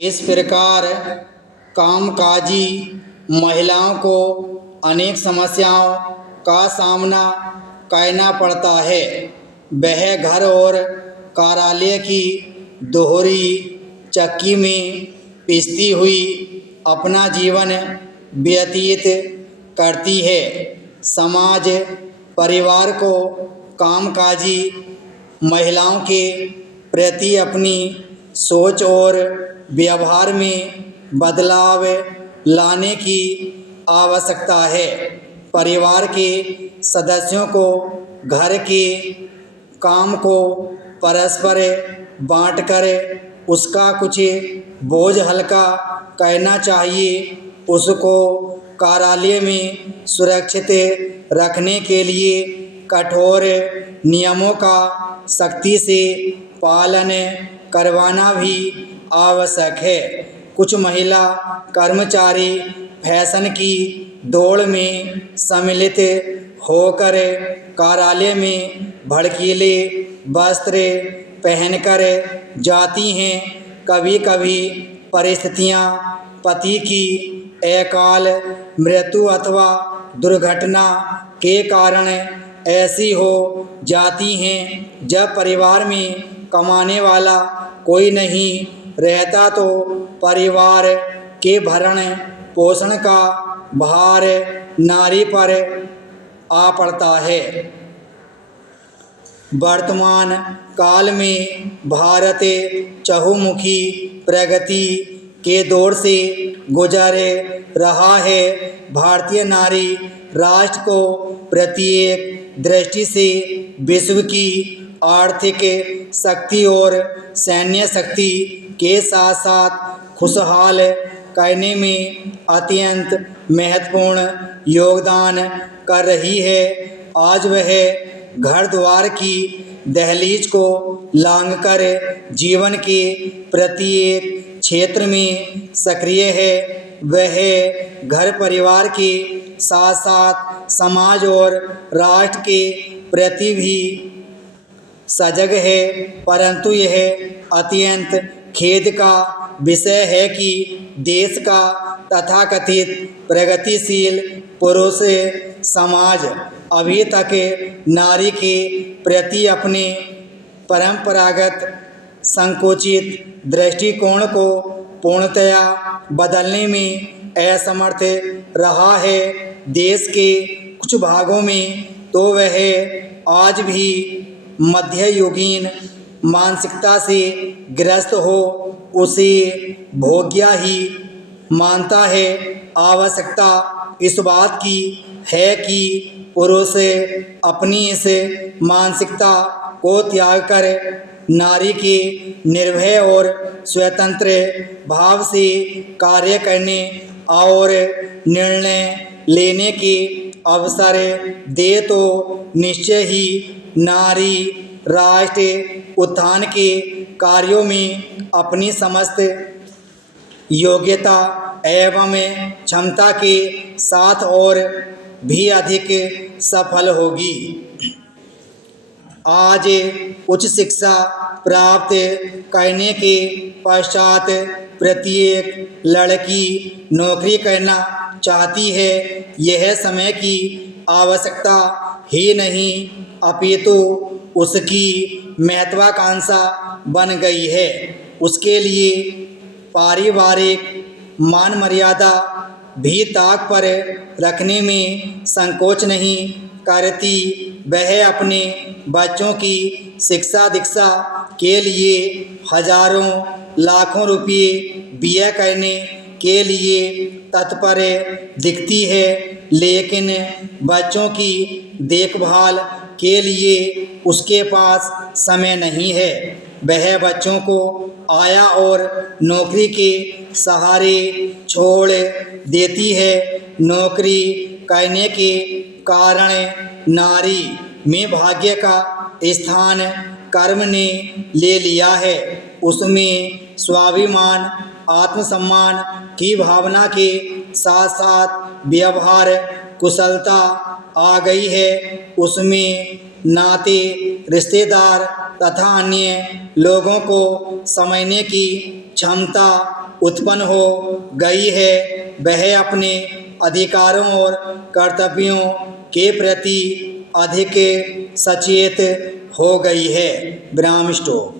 इस प्रकार कामकाजी महिलाओं को अनेक समस्याओं का सामना करना पड़ता है। वह घर और कार्यालय की दोहरी चक्की में पिसती हुई अपना जीवन व्यतीत करती है। समाज परिवार को कामकाजी महिलाओं के प्रति अपनी सोच और व्यवहार में बदलाव लाने की आवश्यकता है। परिवार के सदस्यों को घर के काम को परस्पर बांटकर उसका कुछ बोझ हल्का करना चाहिए। उसको कार्यालय में सुरक्षित रखने के लिए कठोर नियमों का सख्ती से पालन करवाना भी आवश्यक है। कुछ महिला कर्मचारी फैशन की दौड़ में सम्मिलित होकर कार्यालय में भड़कीले वस्त्र पहनकर जाती हैं। कभी कभी परिस्थितियां पति की अकाल मृत्यु अथवा दुर्घटना के कारण ऐसी हो जाती हैं जब परिवार में कमाने वाला कोई नहीं रहता तो परिवार के भरण पोषण का भार नारी पर आ पड़ता है। वर्तमान काल में भारत चहुमुखी प्रगति के दौर से गुजर रहा है। भारतीय नारी राष्ट्र को प्रत्येक दृष्टि से विश्व की आर्थिक शक्ति और सैन्य शक्ति के साथ साथ खुशहाल करने में अत्यंत महत्वपूर्ण योगदान कर रही है। आज वह घर द्वार की दहलीज को लांघकर जीवन के प्रत्येक क्षेत्र में सक्रिय है। वह घर परिवार के साथ साथ समाज और राष्ट्र के प्रति भी सजग है। परंतु यह अत्यंत खेद का विषय है कि देश का तथाकथित प्रगतिशील पुरुष समाज अभी तक नारी के प्रति अपने परंपरागत संकुचित दृष्टिकोण को पूर्णतया बदलने में असमर्थ रहा है। देश के कुछ भागों में तो वह आज भी मध्ययुगीन मानसिकता से ग्रस्त हो उसे भोग्या ही मानता है। आवश्यकता इस बात की है कि पुरुष अपनी इस मानसिकता को त्याग कर नारी के निर्भय और स्वतंत्र भाव से कार्य करने और निर्णय लेने के अवसर दे तो निश्चय ही नारी राष्ट्र उत्थान के कार्यों में अपनी समस्त योग्यता एवं क्षमता के साथ और भी अधिक सफल होगी। आज उच्च शिक्षा प्राप्त करने के पश्चात प्रत्येक लड़की नौकरी करना चाहती है। यह समय की आवश्यकता ही नहीं अपितु उसकी महत्वाकांक्षा बन गई है। उसके लिए पारिवारिक मान मर्यादा भी ताक पर रखने में संकोच नहीं करती। वह अपने बच्चों की शिक्षा दीक्षा के लिए हजारों लाखों रुपये व्यय करने के लिए तत्पर दिखती है, लेकिन बच्चों की देखभाल के लिए उसके पास समय नहीं है। वह बच्चों को आया और नौकरी के सहारे छोड़ देती है। नौकरी करने के कारण नारी में भाग्य का स्थान कर्म ने ले लिया है। उसमें स्वाभिमान आत्मसम्मान की भावना के साथ साथ व्यवहार कुशलता आ गई है। उसमें नाते रिश्तेदार तथा अन्य लोगों को समझने की क्षमता उत्पन्न हो गई है वह अपने अधिकारों और कर्तव्यों के प्रति अधिक सचेत हो गई है। विराम स्टॉप।